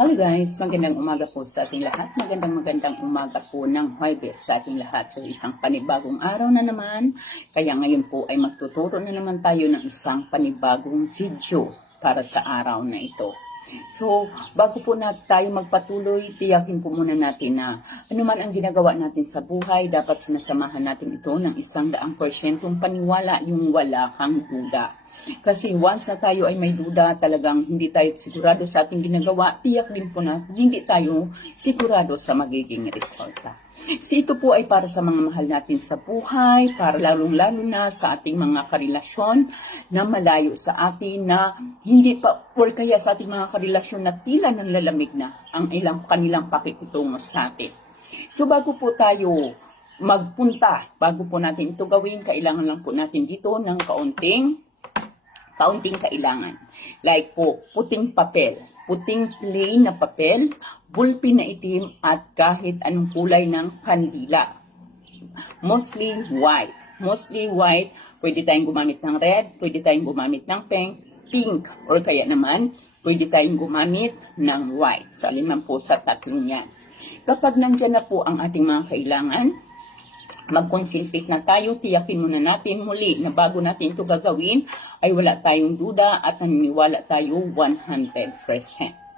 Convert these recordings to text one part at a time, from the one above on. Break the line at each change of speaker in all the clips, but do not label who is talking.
Hello guys, magandang umaga po sa ating lahat. Magandang magandang umaga po ng Huwebes sa ating lahat. So isang panibagong araw na naman. Kaya ngayon po ay magtuturo na naman tayo ng isang panibagong video para sa araw na ito. So, bago po na tayo magpatuloy, tiyakin po muna natin na ano man ang ginagawa natin sa buhay, dapat sinasamahan natin ito ng isang daang porsyentong paniwala yung wala kang duda. Kasi once na tayo ay may duda, talagang hindi tayo sigurado sa ating ginagawa, tiyak din po na hindi tayo sigurado sa magiging resulta. So ito po ay para sa mga mahal natin sa buhay, para lalong-lalo na sa ating mga karelasyon na malayo sa atin na hindi pa, or kaya sa ating mga karelasyon na tila nang lalamig na ang ilang kanilang pakikitungo sa atin. So bago po tayo magpunta, bago po natin ito gawin, kailangan lang po natin dito ng kaunting kaunting kailangan. Like po, puting papel, puting plain na papel, bulpin na itim at kahit anong kulay ng kandila. Mostly white. Mostly white, pwede tayong gumamit ng red, pwede tayong gumamit ng pink, pink, or kaya naman, pwede tayong gumamit ng white. So, alin man po sa tatlong yan. Kapag nandyan na po ang ating mga kailangan, mag-concentrate na tayo, tiyakin muna natin muli na bago natin ito gagawin ay wala tayong duda at naniniwala tayo 100%.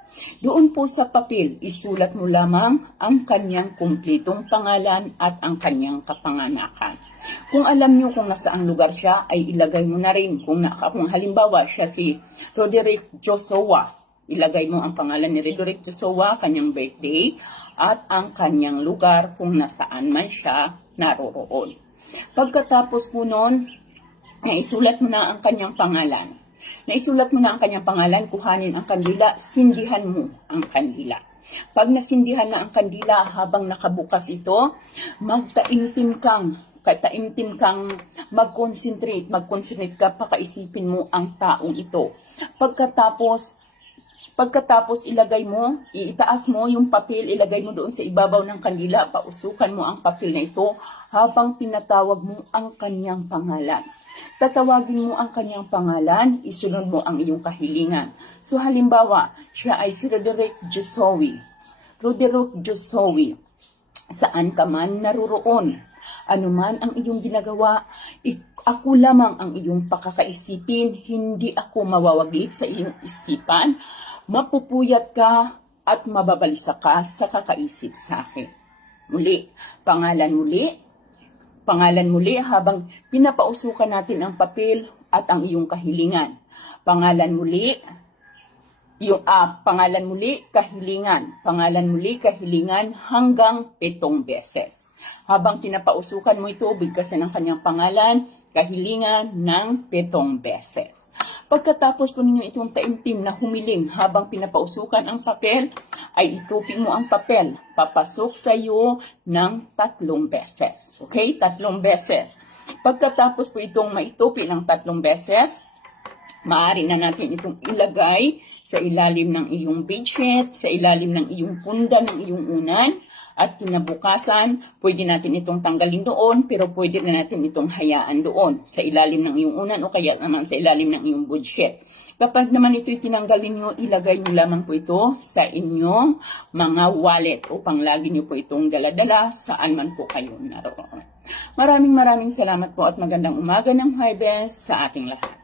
Doon po sa papel, isulat mo lamang ang kanyang kumplitong pangalan at ang kanyang kapanganakan. Kung alam nyo kung nasaan lugar siya, ay ilagay mo na rin. Kung, na, kung halimbawa siya si Roderick Joshua, ilagay mo ang pangalan ni Roderick Joshua, kanyang birthday, at ang kanyang lugar kung nasaan man siya naroroon. Pagkatapos po noon, naisulat mo na ang kanyang pangalan. Naisulat mo na ang kanyang pangalan, kuhanin ang kandila, sindihan mo ang kandila. Pag nasindihan na ang kandila habang nakabukas ito, magtaimtim kang kataimtim kang mag-concentrate, mag-concentrate ka, pakaisipin mo ang taong ito. Pagkatapos, Pagkatapos ilagay mo, iitaas mo yung papel, ilagay mo doon sa ibabaw ng kandila, pausukan mo ang papel na ito habang tinatawag mo ang kanyang pangalan. Tatawagin mo ang kanyang pangalan, isunod mo ang iyong kahilingan. So halimbawa, siya ay si Roderick Josowi. Roderick Josowi, saan ka man naruroon, ano man ang iyong ginagawa, ako lamang ang iyong pakakaisipin, hindi ako mawawaglit sa iyong isipan, mapupuyat ka at mababalisa ka sa kakaisip sa akin. Muli, pangalan muli, pangalan muli habang pinapausukan natin ang papel at ang iyong kahilingan. Pangalan muli, yung uh, pangalan muli, kahilingan. Pangalan muli, kahilingan hanggang pitong beses. Habang pinapausukan mo ito, bigkasin ang kanyang pangalan, kahilingan ng pitong beses. Pagkatapos po ninyo itong taimtim na humiling habang pinapausukan ang papel, ay itupin mo ang papel. Papasok sa iyo ng tatlong beses. Okay? Tatlong beses. Pagkatapos po itong maitupi ng tatlong beses, Maaari na natin itong ilagay sa ilalim ng iyong bedsheet, sa ilalim ng iyong punda ng iyong unan, at kinabukasan, pwede natin itong tanggalin doon, pero pwede na natin itong hayaan doon, sa ilalim ng iyong unan o kaya naman sa ilalim ng iyong bedsheet. Kapag naman ito'y tinanggalin nyo, ilagay nyo lamang po ito sa inyong mga wallet upang lagi nyo po itong daladala saan man po kayo naroon. Maraming maraming salamat po at magandang umaga ng Huwebes sa ating lahat.